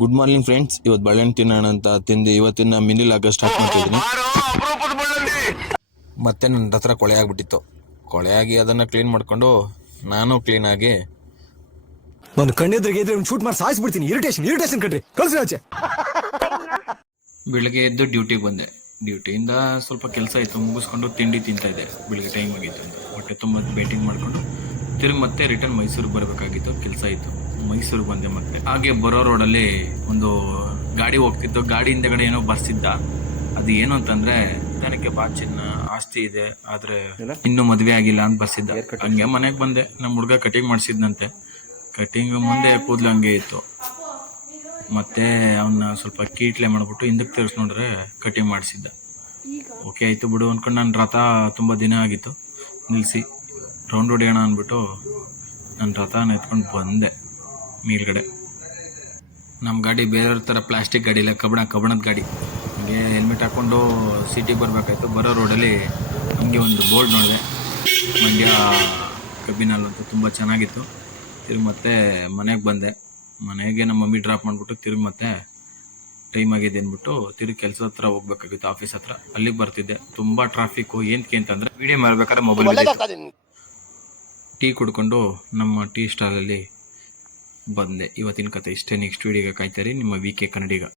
Good morning friends. ಇವತ್ತು ಬಾಳೆಹಣ್ಣು ತಿನ್ನೋಣ ಅಂತ ತಿಂದು ಇವತ್ತಿನ ಮಿನಿ ಲಾಗ ಸ್ಟಾರ್ಟ್ ಮಾಡ್ತಿದ್ದೀನಿ. ಮತ್ತೆ ನನ್ನ ಹತ್ರ ಕೊಳೆ ಆಗಿಬಿಟ್ಟಿತ್ತು. ಕೊಳೆಯಾಗಿ ಅದನ್ನು ಕ್ಲೀನ್ ಮಾಡಿಕೊಂಡು ನಾನು ಕ್ಲೀನಾಗಿ ನಾನು ಕಣ್ಣೆದ್ರಿಗೆ ಇದ್ರೆ ಶೂಟ್ ಮಾಡಿ ಸಾಯಿಸ್ಬಿಡ್ತೀನಿ. ಇರಿಟೇಷನ್ ಕಣ್ರಿ, ಕಳ್ಸಿ ಆಚೆ. ಬೆಳಗ್ಗೆ ಎದ್ದು ಡ್ಯೂಟಿಗೆ ಬಂದೆ. ಡ್ಯೂಟಿಯಿಂದ ಸ್ವಲ್ಪ ಕೆಲಸ ಇತ್ತು, ಮುಗಿಸ್ಕೊಂಡು ತಿಂಡಿ ತಿಂತಾ ಇದ್ದೆ. ಬೆಳಿಗ್ಗೆ ಟೈಮ್ ಆಗಿತ್ತು ಅಂತ ಹೊಟ್ಟೆ ತುಂಬ ಬ್ಯಾಟಿಂಗ್ ಮಾಡಿಕೊಂಡು ತಿರುಗಿ ಮತ್ತೆ ರಿಟರ್ನ್ ಮೈಸೂರಿಗೆ ಬರಬೇಕಾಗಿತ್ತು, ಕೆಲಸ ಇತ್ತು. ಮೈಸೂರಿಗೆ ಬಂದೆ. ಮತ್ತೆ ಹಾಗೆ ಬರೋ ರೋಡಲ್ಲಿ ಒಂದು ಗಾಡಿ ಹೋಗ್ತಿತ್ತು. ಗಾಡಿ ಹಿಂದೆಗಡೆ ಏನೋ ಬರ್ಸಿದ್ದ. ಅದು ಏನು ಅಂತಂದ್ರೆ, ನನಗೆ ಚಿನ್ನ ಆಸ್ತಿ ಇದೆ ಆದ್ರೆ ಇನ್ನೂ ಮದುವೆ ಆಗಿಲ್ಲ ಅಂತ ಬರ್ಸಿದ್ದ. ಹಂಗೆ ಮನೆಗೆ ಬಂದೆ. ನಮ್ಮ ಹುಡುಗ ಕಟಿಂಗ್ ಮಾಡಿಸಿದ್ನಂತೆ. ಕಟಿಂಗ್ ಮುಂದೆ ಕೂದಲು ಹಂಗೆ ಇತ್ತು. ಮತ್ತೆ ಅವನ್ನ ಸ್ವಲ್ಪ ಕೀಟ್ಲೆ ಮಾಡ್ಬಿಟ್ಟು ಹಿಂದಕ್ಕೆ ತಿರ್ಸ್ ನೋಡ್ರೆ ಕಟಿಂಗ್ ಮಾಡಿಸಿದ್ದ. ಓಕೆ ಆಯಿತು ಬಿಡು ಅಂದ್ಕೊಂಡು ನನ್ನ ರಥ ತುಂಬ ದಿನ ಆಗಿತ್ತು ನಿಲ್ಲಿಸಿ ರೌಂಡ್ ಹೊಡಿಯೋಣ ಅಂದ್ಬಿಟ್ಟು ನನ್ನ ರಥನ ಎತ್ಕೊಂಡು ಬಂದೆ ಮೇಲ್ಗಡೆ. ನಮ್ಮ ಗಾಡಿ ಬೇರೆಯವ್ರ ಥರ ಪ್ಲಾಸ್ಟಿಕ್ ಗಾಡಿ ಇಲ್ಲ, ಕಬ್ಬಣದ ಗಾಡಿ. ಹಾಗೆ ಹೆಲ್ಮೆಟ್ ಹಾಕ್ಕೊಂಡು ಸಿಟಿಗೆ ಬರಬೇಕಾಯ್ತು. ಬರೋ ರೋಡಲ್ಲಿ ನಮಗೆ ಒಂದು ಬೋರ್ಡ್ ನೋಡಿದೆ, ಮಂಡ್ಯ ಕಬ್ಬಿನಲ್ಲಂತೂ ತುಂಬ ಚೆನ್ನಾಗಿತ್ತು. ತಿರುಗಿ ಮತ್ತೆ ಮನೆಗೆ ಬಂದೆ. ಮನೆಗೆ ನಮ್ಮ ಮಮ್ಮಿ ಡ್ರಾಪ್ ಮಾಡಿಬಿಟ್ಟು ತಿರುಗಿ ಮತ್ತೆ ಟೈಮ್ ಆಗಿದೆ ಅಂದ್ಬಿಟ್ಟು ತಿರುಗಿ ಕೆಲಸ ಹತ್ರ ಹೋಗ್ಬೇಕಾಗಿತ್ತು, ಆಫೀಸ್ ಹತ್ರ. ಅಲ್ಲಿಗೆ ಬರ್ತಿದ್ದೆ. ತುಂಬ ಟ್ರಾಫಿಕ್ಕು. ಏನಕ್ಕೆ ಅಂತಂದರೆ ವಿಡಿಯೋ ಮಾಡ್ಬೇಕಾದ್ರೆ ಮೊಬೈಲ್ ಟೀ ಕುಡ್ಕೊಂಡು ನಮ್ಮ ಟೀ ಸ್ಟಾಲಲ್ಲಿ ಬಂದೆ. ಇವತ್ತಿನ ಕತೆ ಇಷ್ಟೇ. ನೆಕ್ಸ್ಟ್ ವಿಡಿಯೋಗೆ ಕಾಯ್ತಾರೆ ನಿಮ್ಮ VK ಕನ್ನಡಿಗ.